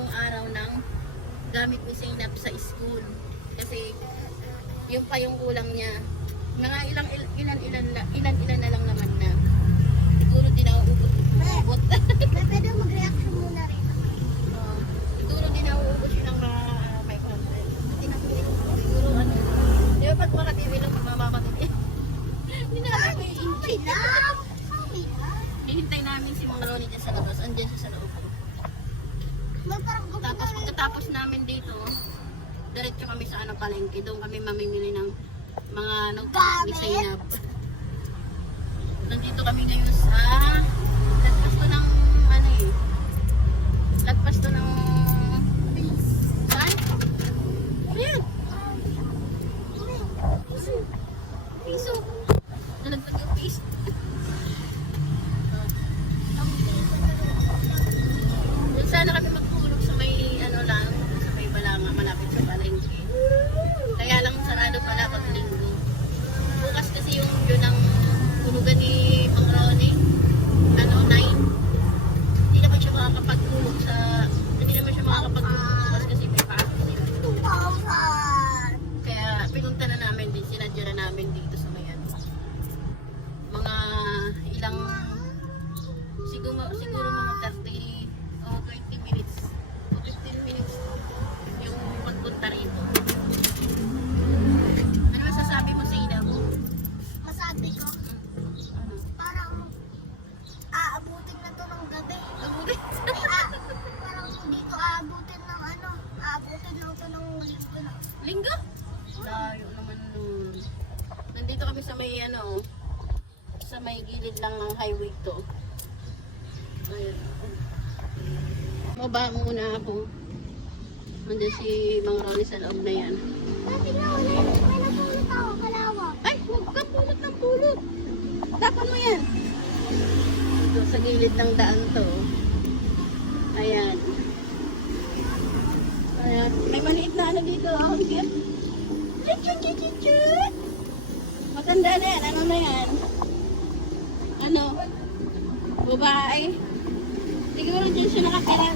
yung araw ng gamit ni Zainab sa school. Kasi yung pa yung kulang niya. Mga ilan na lang naman na. Siguro di na uubot. Pwede mag-reaction muna rin. Siguro di na uubot yun ng mga 500. Siguro ano. Di ba pag makatiri lang magmamakatiri? Hindi na lang ako i-inchi. Hihintay namin si Mang Ronnie dyan sa labas. Andyan siya sa loob. Tapos pagkatapos namin dito, diretso kami sa palengke. Doon kami mamimili ng mga ni Zainab. Nandito kami ngayon sa lagpas to ng lagpas to ng saan? Ayan. Piso. Nalagpag yung piso. Doon sana kami magtulog sa may sa may Balanga, malapit sa palengke. Kaya lang sarado pala pag linggo. Bukas kasi yung yun ang tulugan ni Mang Ronnie. 9. Hindi naman siya makakapagtulog bukas kasi may pasok sila. 2,000! Kaya pinunta na namin din, sinadya na namin dito sa may mga ilang siguro mga 30 o 20 minutes o 15 minutes yung pagpunta rito. Ano masasabi mo sa Zainab? Masabi ko, Ano? parang aabutin na to ng gabi. Parang hindi to aabutin ng aabutin lang to ng linggo na. Linggo? Layo naman nun. Nandito kami sa may sa may gilid lang ng highway to. Ayun. Baba muna ako. Nandiyan si Mang Ronnie sa loob na yan. Dati nga ulit, may napulot ako, kalawa. Ay, huwag ka pulot ng pulot. Tapan mo yan. Dito sa gilid ng daan to. Ayan. Ayan. May maliit na dito. Ang cute. Chut. Maganda na yan. Ano na yan? Ano? Babae. Siguro dyan siya nakatira.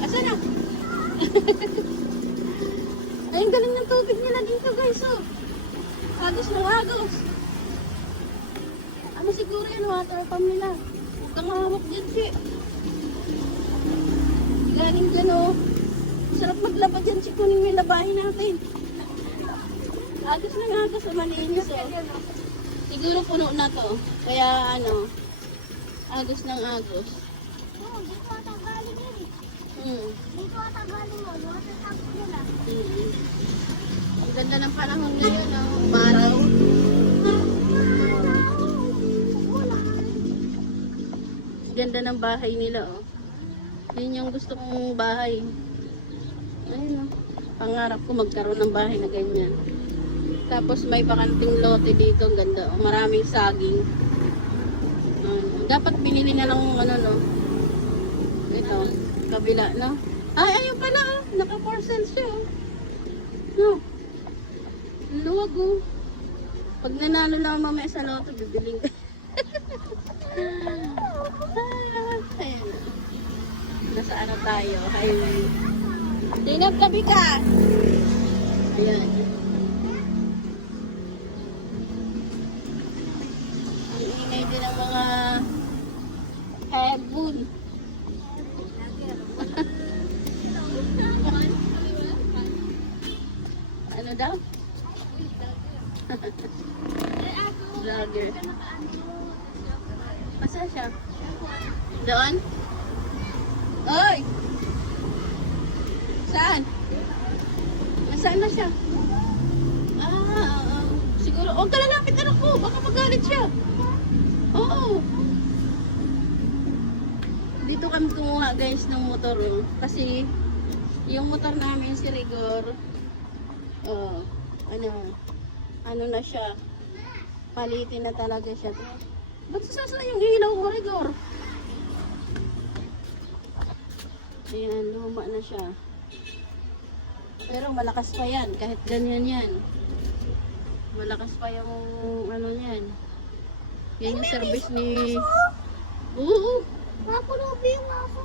Asan na? Ay, ang galing ng tubig nila dito guys. Oh. Agos na agos. Ano siguro yan? Water pump nila. Huwag kang hawak dyan siya. Galing dyan oh. Sarap maglaba dyan si kuning may labahin natin. Agos na agos sa malinis oh. Siguro puno na to. Kaya agos ng agos. Oo, dito ata galing yun eh. Dito ata galing yun, matatapos nila. Ang ganda ng panahon ngayon, Umaraw. Ganda ng bahay nila, oh. Yun yung gusto kong bahay. Ayun, oh. Pangarap ko magkaroon ng bahay na ganyan. Tapos may pakanting lote dito, ang ganda, oh. Maraming saging. Dapat binili na lang no. Ito, kabila, no? Ay, ayun pala, oh. Naka-parcel siya, oh. No. Luwag, oh. Pag nanalo lang mamaya sa loto, bibiling ka. Ayan. Nasa tayo? Highway. Zainab, tabi ka! Ayan. Ang ingay din ang mga headphone. Ano daw? Vlogger. Masa siya? Doon? Oy! Saan? Nasaan na siya? Siguro. Huwag ka lalapit anak ko. Baka magalit siya. Oo. Dito kami kumuha guys ng motor. Oh. Kasi yung motor namin si Rigor. Ano na siya. Palitin na talaga siya. Ba't sasasa yung ilaw ko, Rigor? Ayan, luma na siya. Pero malakas pa yan, kahit ganyan yan. Malakas pa yung yan. Yan yung service ni... Oo! Mapulobi yung aso.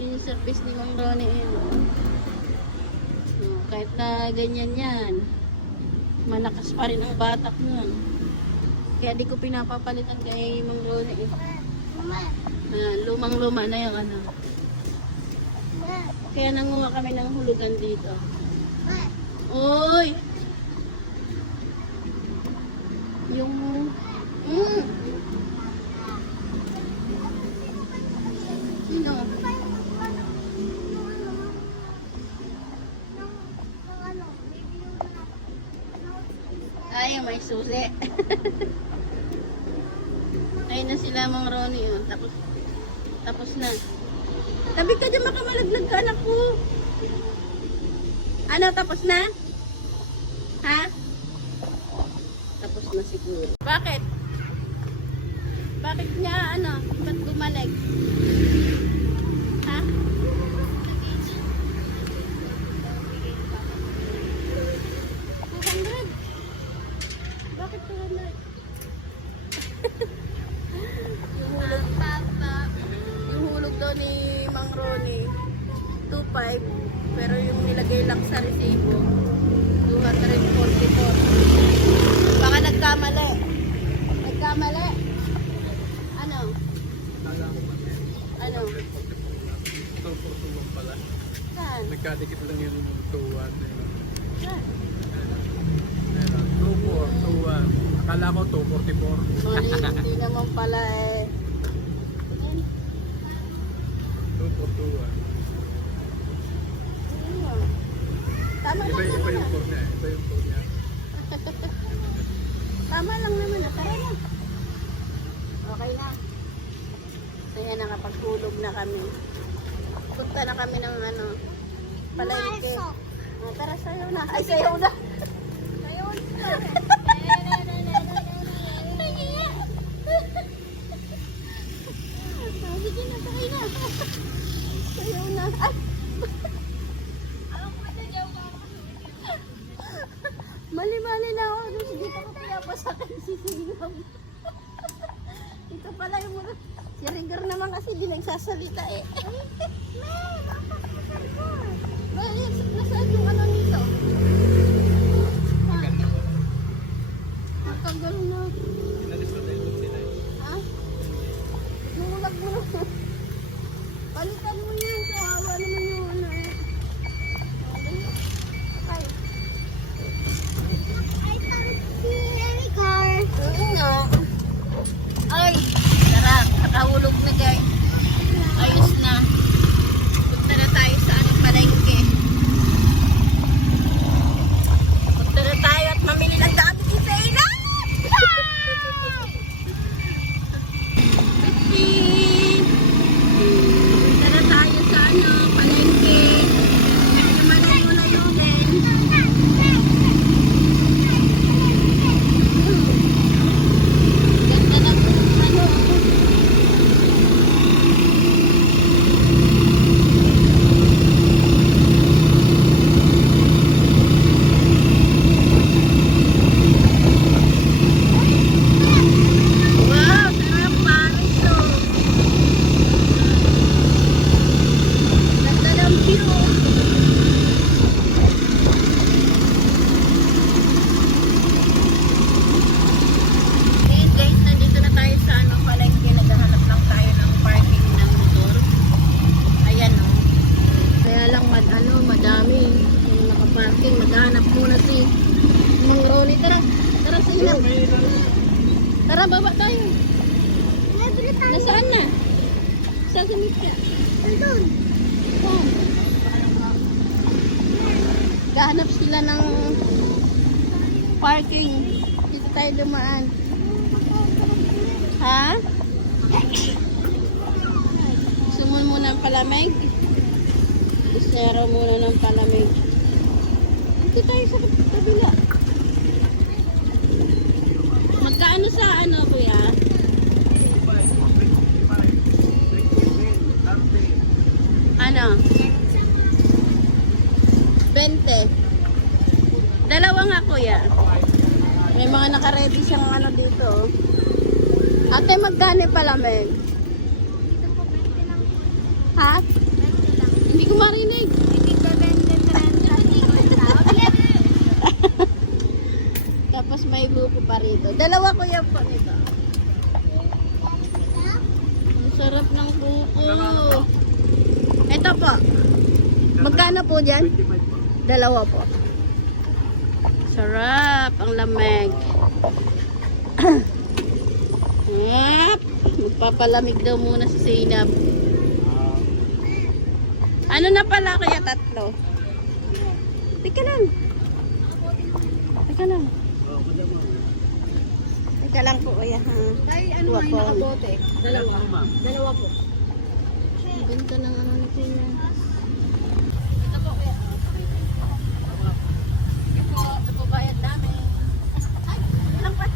Yung service ni Mang Ronnie yun. Oh, kahit na ganyan yan, malakas pa rin ang batak nun. Kaya di ko pinapapalitan kay Mang Ronnie. Mama. Lumang-luma na yung ano. Mama. Kaya nanguha kami ng hulugan dito. Mama. Oy! Yung... Sino? Ay, may susi. Ayun na sila Mang Ronnie. Oh. Tapos na. Tabi ka dyan, makamalaglag ka, anak ko. Ano, tapos na? Ha? Tapos na siguro. Bakit? Bakit niya, ano, ba't gumalag? Ha? 200? Bakit 200? Yung hulog daw ni Mang Ronnie, 2.5, pero yung nilagay lang sa resibo, 244. Baka nagkamali. Nagkamali? Ano? Ano? 241 pala. Saan? Nagkadikit lang yung 2-1. Saan? 2-4, 2-1. Akala ko 244. Mali, hindi naman pala eh. Ayan. 2-4-2-1. Ayun. Tama lang Iba naman yung ah. core niya. Iba yung core niya. Tama lang naman ah. Tara na. Okay na. Kaya nakapagtulog na kami. Punta na kami ng ano, palengke. Ah, tara, sayo na. Ay, sayo na. Sayo na. Sige na, sakay na. Sayo na. Ay! Mali-mali na ako. Dito ko pinapasakin si Sinam. Ito pala yung mga... Si Rigor naman kasi di nagsasalita eh. Nasaan yung ano nito? Nagkagal na. Nalis na tayo sila. Ha? Nulag mo na. Palitan mo yun. Kawawa naman yung ano eh. Okay. Oo nga. Ay, tara. Nakahulog na guys. Ayos na. Punta na tayo sa anong palengke. Punta na tayo at mamili ng dami si Zayna. Punta na tayo sa ano, palengke. Naman mo na yung ganda na po. Ano? Wow, sarap Paris to. Ganda ng view. Ayan guys, nandito na tayo sa ano, palengke. Naghahanap lang tayo ng parking ng motor. Ayan o. Kaya lang madami. Yung nakaparking, maghanap muna si Mang Ronnie. Tara, tara sa inyo. Tara, baba tayo. Nasaan na? Saan sa mitya? Andun. Oh. Gahanap sila ng parking. Dito tayo dumaan. Ha? Gusto mo muna ng palamig? Gusto muna ng palamig. Dito tayo sa kabila. Magkaano sa ano, kuya? Ano? 20. Dalawa nga, kuya. May mga naka-ready siyang ano dito. Ate, magkano palamig? Dito po 20 lang po. Ha? 20 marinig. Hindi ka 20-30. Tapos may buko pa rito. Dalawa ko yan po nito. Ang sarap ng buko. Ito po. Magkano po dyan? 25 po. Dalawa po. Sarap. Ang lamig. Magpapalamig daw muna si Zainab. Ano na pala kaya tatlo? Teka lang. Teka lang. Teka lang po kuya ha. Ay, ano Kuha nga yung po. nakabote? Dalawa. Ma'am. Dalawa po. Benta ng ano nito na. Ito po, kuya. Ito po bayad namin. Ay, ilang pa?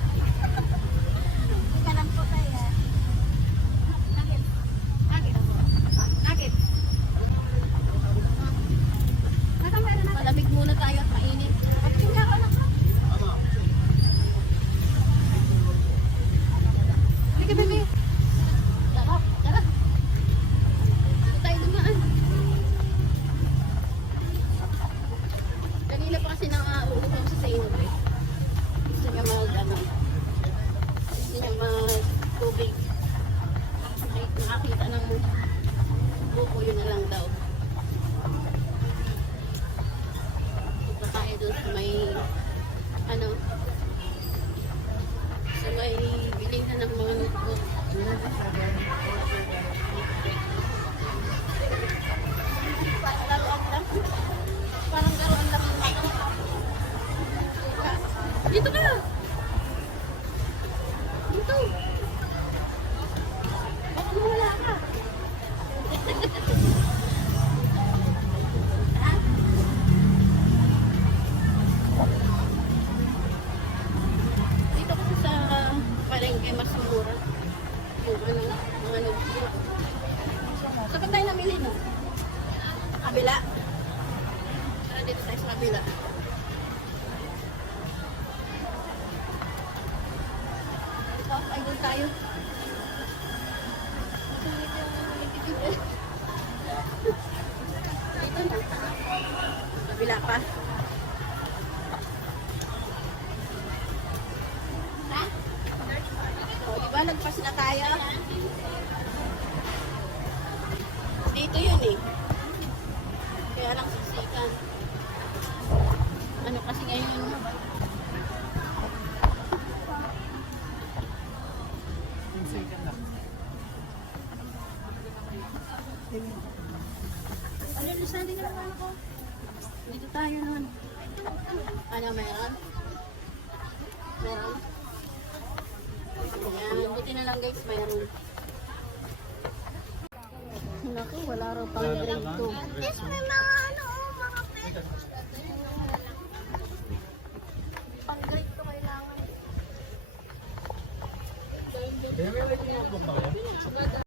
Ika lang po kaya. Nugget. Nugget. Nugget. Nakamera na. Malamig muna tayo at mainit. Pagkin niya ako lang. Sige, bebe. Tara, tara. Dito tayo dumaan. Kanina pa kasi nauugaw si Zainab eh. Gusto niya gusto niya mag-tubig. Kahit nakakita ng buko, yun na lang daw. Punta tayo doon sa may sa may bilingan ng mga notebook. Parang laruan lang. Parang laruan lang. Dito ka! Dito! Bakit wala ka? Ha? Dito kasi sa palengke mas mura. Yung mga notebook. Saan pa tayo namili no? Kabila. Tara dito tayo sa kabila. Ito, ay doon tayo. Dito na. Kabila pa. O, diba nagpas na tayo? Dito yun eh. Kaya lang siksikan. Ano kasi ngayon yun? Ano, Lusan, din ka naman ako. Dito tayo nun. Ano, meron? Meron? Ayan, buti na lang guys, mayroon. Naku, wala raw pang grade 2. Yes, may mga ano, mga pet. Pang grade 2 kailangan. Kaya may lighting ako ba kaya?